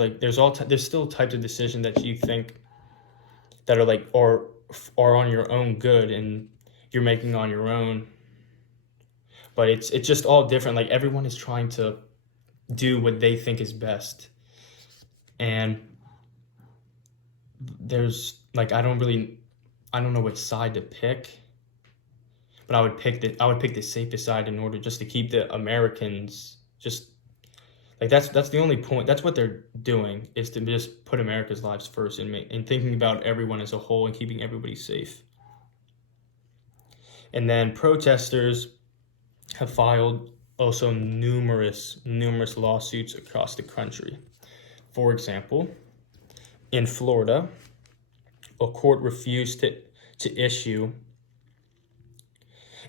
like there's still types of decision that you think that are like are on your own good and you're making on your own, but it's just all different. Like everyone is trying to do what they think is best, and there's like I don't know which side to pick, but I would pick the safest side in order just to keep the Americans just like that's the only point. That's what they're doing, is to just put America's lives first and thinking about everyone as a whole and keeping everybody safe. And then protesters have filed also numerous lawsuits across the country. For example, in Florida, a court refused to issue,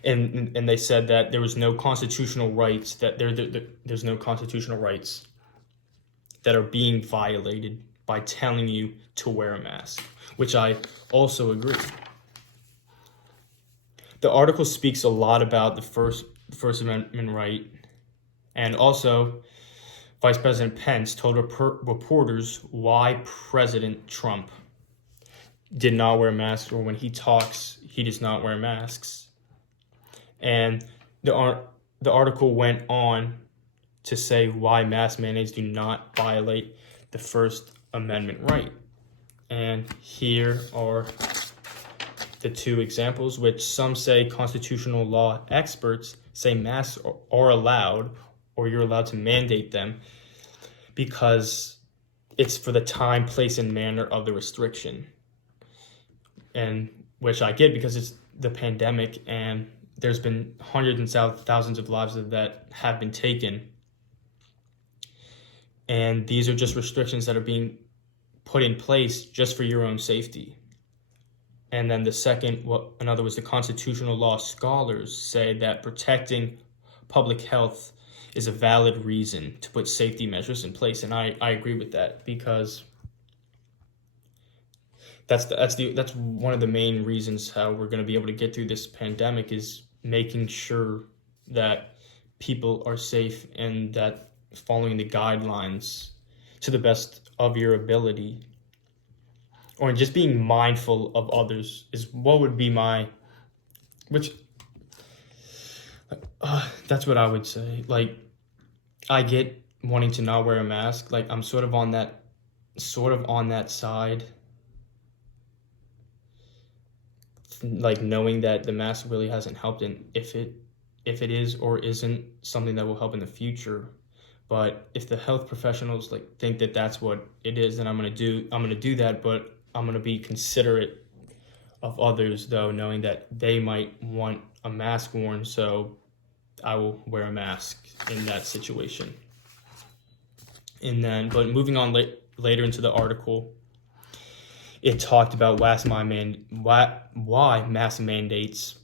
and they said that there was no constitutional rights, that there's no constitutional rights that are being violated by telling you to wear a mask, which I also agree. The article speaks a lot about the First Amendment right, and also Vice President Pence told reporters why President Trump did not wear masks, or when he talks, he does not wear masks. And the article went on to say why mask mandates do not violate the First Amendment right. And here are the two examples, which some say constitutional law experts say masks are allowed, or you're allowed to mandate them, because it's for the time, place, and manner of the restriction. And which I get, because it's the pandemic and there's been hundreds and thousands of lives that have been taken. And these are just restrictions that are being put in place just for your own safety. And then the second, in other words, the constitutional law scholars say that protecting public health is a valid reason to put safety measures in place. And I agree with that, because that's one of the main reasons how we're going to be able to get through this pandemic, is making sure that people are safe and that following the guidelines to the best of your ability, or just being mindful of others, is what would be that's what I would say. Like, I get wanting to not wear a mask. Like, I'm sort of on that side, like knowing that the mask really hasn't helped, and if it is or isn't something that will help in the future. But if the health professionals like think that that's what it is, then I'm gonna do that. But I'm gonna be considerate of others, though, knowing that they might want a mask worn, so I will wear a mask in that situation. And then, but moving on later into the article, it talked about why mask mandates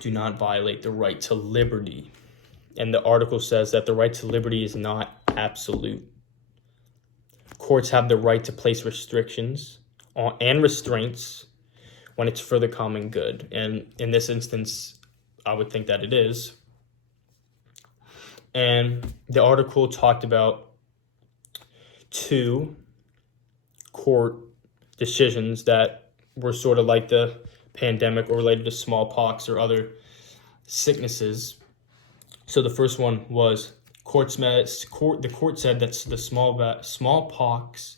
do not violate the right to liberty. And the article says that the right to liberty is not absolute. Courts have the right to place restrictions and restraints when it's for the common good. And in this instance, I would think that it is. And the article talked about two court decisions that were sort of like the pandemic, or related to smallpox or other sicknesses. So the first one was the court said that the smallpox